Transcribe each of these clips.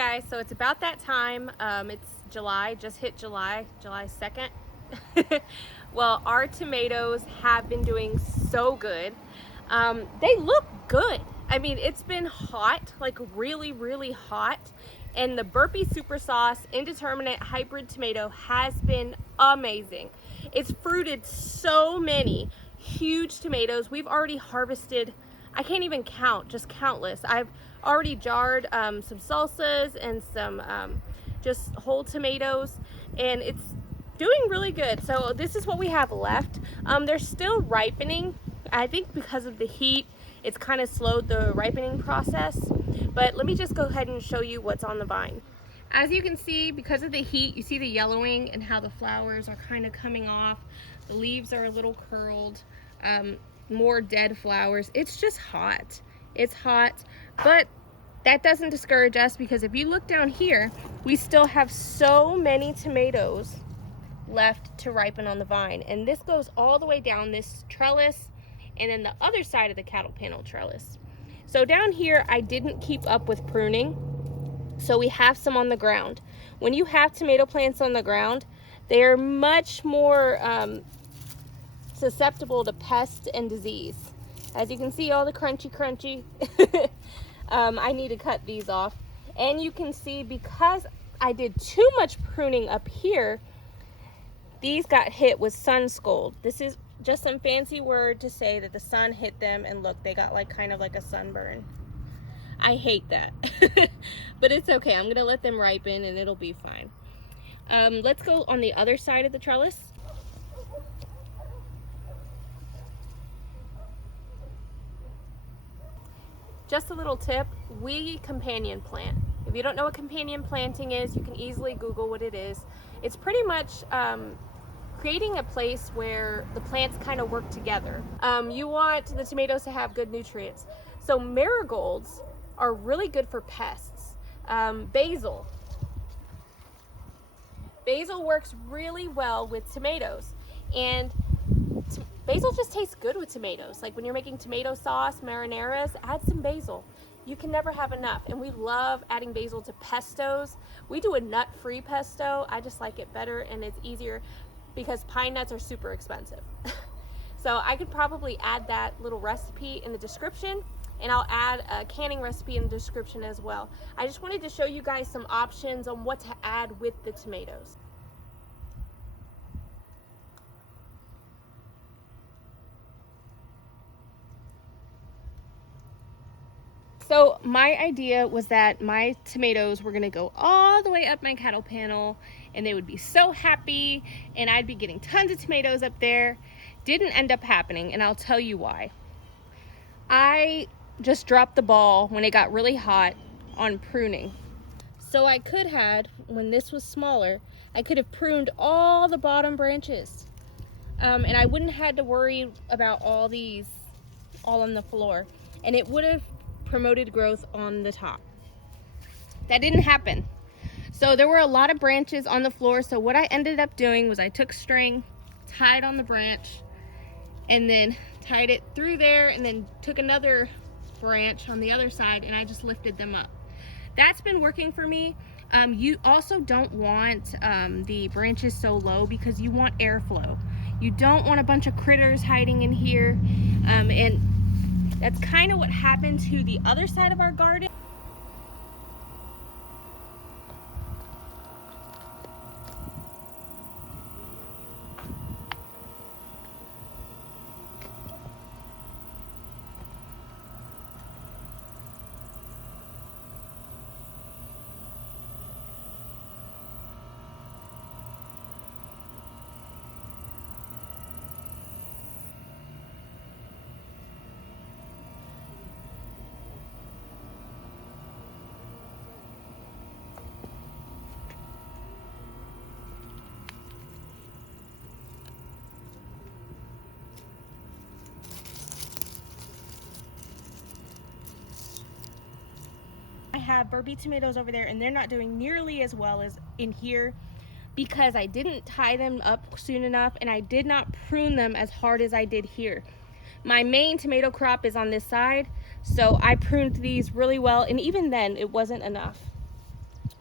Guys, so it's about that time. It's July, just hit July 2nd. Well, our tomatoes have been doing so good. They look good. I mean, it's been hot, like really, really hot. And the Burpee SuperSauce Indeterminate hybrid tomato has been amazing. It's fruited so many huge tomatoes. We've already harvested, I can't even count, just countless. I've already jarred some salsas and some just whole tomatoes, and it's doing really good. So this is what we have left. They're still ripening. I think because of the heat, it's kind of slowed the ripening process. But let me just go ahead and show you what's on the vine. As you can see, because of the heat, you see the yellowing and how the flowers are kind of coming off. The leaves are a little curled, more dead flowers. It's just hot. It's hot, but that doesn't discourage us, because if you look down here, we still have so many tomatoes left to ripen on the vine. And this goes all the way down this trellis and then the other side of the cattle panel trellis. So down here, I didn't keep up with pruning, so we have some on the ground. When you have tomato plants on the ground, they are much more susceptible to pest and disease. As you can see, all the crunchy. I need to cut these off. And you can see, because I did too much pruning up here, these got hit with sun scald. This is just some fancy word to say that the sun hit them, and look, they got like kind of like a sunburn. I hate that. But it's okay. I'm gonna let them ripen and it'll be fine. Let's go on the other side of the trellis. Just a little tip, we companion plant. If you don't know what companion planting is, you can easily Google what it is. It's pretty much creating a place where the plants kind of work together. You want the tomatoes to have good nutrients. So marigolds are really good for pests. Basil works really well with tomatoes, and basil just tastes good with tomatoes. Like when you're making tomato sauce, marinaras, add some basil. You can never have enough. And we love adding basil to pestos. We do a nut-free pesto. I just like it better, and it's easier because pine nuts are super expensive. So I could probably add that little recipe in the description, and I'll add a canning recipe in the description as well. I just wanted to show you guys some options on what to add with the tomatoes. So my idea was that my tomatoes were gonna go all the way up my cattle panel, and they would be so happy, and I'd be getting tons of tomatoes up there. Didn't end up happening, and I'll tell you why. I just dropped the ball when it got really hot on pruning. So I could have, when this was smaller, I could have pruned all the bottom branches. And I wouldn't have had to worry about all these all on the floor. And it would have promoted growth on the top. That didn't happen. So there were a lot of branches on the floor. So what I ended up doing was I took string, tied on the branch, and then tied it through there, and then took another branch on the other side, and I just lifted them up. That's been working for me. You also don't want the branches so low, because you want airflow. You don't want a bunch of critters hiding in here, and that's kind of what happened to the other side of our garden. Have Burpee tomatoes over there, and they're not doing nearly as well as in here because I didn't tie them up soon enough, and I did not prune them as hard as I did here. My main tomato crop is on this side, so I pruned these really well, and even then it wasn't enough.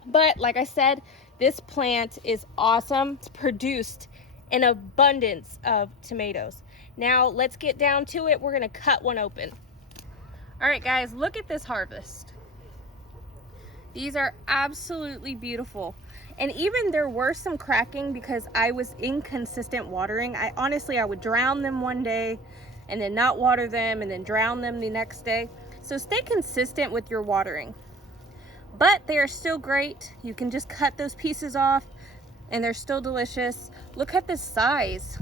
But like I said, this plant is awesome. It's produced an abundance of tomatoes. Now let's get down to it. We're gonna cut one open. All right guys, look at this harvest. These are absolutely beautiful. And even there were some cracking because I was inconsistent watering. I would drown them one day and then not water them and then drown them the next day. So stay consistent with your watering. But they are still great. You can just cut those pieces off and they're still delicious. Look at the size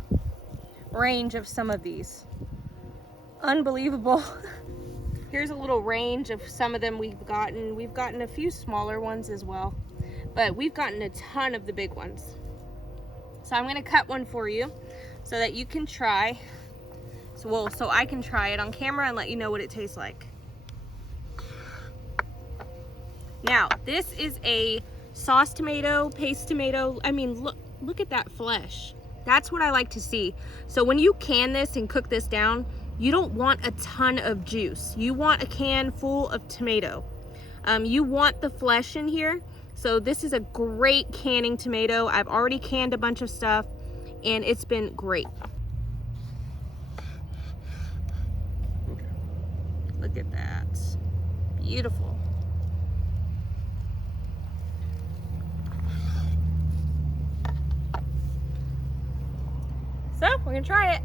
range of some of these. Unbelievable. Here's a little range of some of them we've gotten. We've gotten a few smaller ones as well, but we've gotten a ton of the big ones. So I'm gonna cut one for you so that you can try. So I can try it on camera and let you know what it tastes like. Now, this is a sauce tomato, paste tomato. I mean, look at that flesh. That's what I like to see. So when you can this and cook this down, you don't want a ton of juice. You want a can full of tomato. You want the flesh in here. So this is a great canning tomato. I've already canned a bunch of stuff and it's been great. Look at that. Beautiful. So we're gonna try it.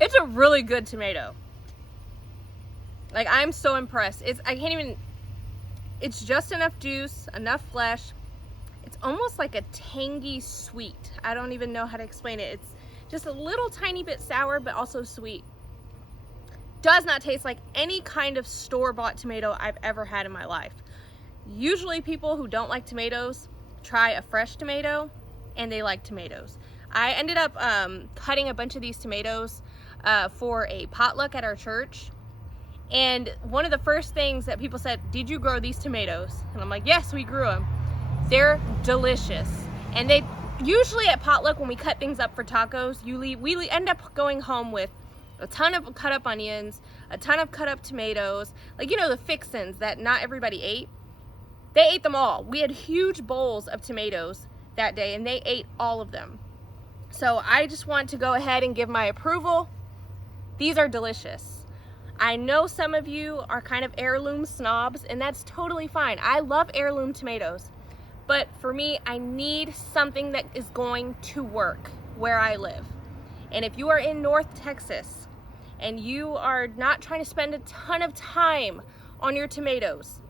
It's a really good tomato. Like, I'm so impressed. It's just enough juice, enough flesh. It's almost like a tangy sweet. I don't even know how to explain it. It's just a little tiny bit sour, but also sweet. Does not taste like any kind of store-bought tomato I've ever had in my life. Usually people who don't like tomatoes try a fresh tomato and they like tomatoes. I ended up cutting a bunch of these tomatoes for a potluck at our church, and one of the first things that people said, did you grow these tomatoes? And I'm like, yes, we grew them. They're delicious. And they usually at potluck, when we cut things up for tacos, we end up going home with a ton of cut up onions, a ton of cut up tomatoes, like, you know, the fixins that not everybody ate. They ate them all. We had huge bowls of tomatoes that day and they ate all of them. So I just want to go ahead and give my approval. These are delicious. I know some of you are kind of heirloom snobs, and that's totally fine. I love heirloom tomatoes, but for me, I need something that is going to work where I live. And if you are in North Texas and you are not trying to spend a ton of time on your tomatoes,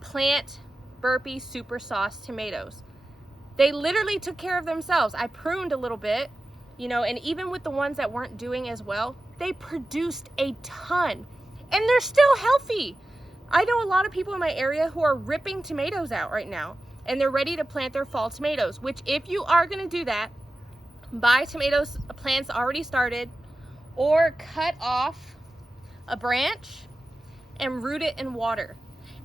plant Burpee SuperSauce tomatoes. They literally took care of themselves. I pruned a little bit, you know, and even with the ones that weren't doing as well, they produced a ton and they're still healthy. I know a lot of people in my area who are ripping tomatoes out right now and they're ready to plant their fall tomatoes, which if you are gonna do that, buy tomatoes, plants already started, or cut off a branch and root it in water.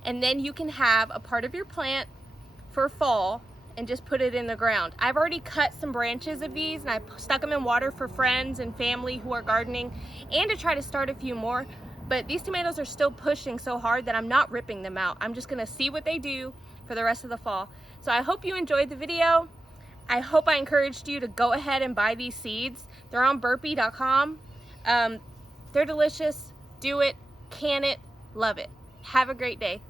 And then you can have a part of your plant for fall and just put it in the ground. I've already cut some branches of these and I stuck them in water for friends and family who are gardening and to try to start a few more. But these tomatoes are still pushing so hard that I'm not ripping them out. I'm just gonna see what they do for the rest of the fall. So I hope you enjoyed the video. I hope I encouraged you to go ahead and buy these seeds. They're on burpee.com. They're delicious. Do it, can it, love it. Have a great day.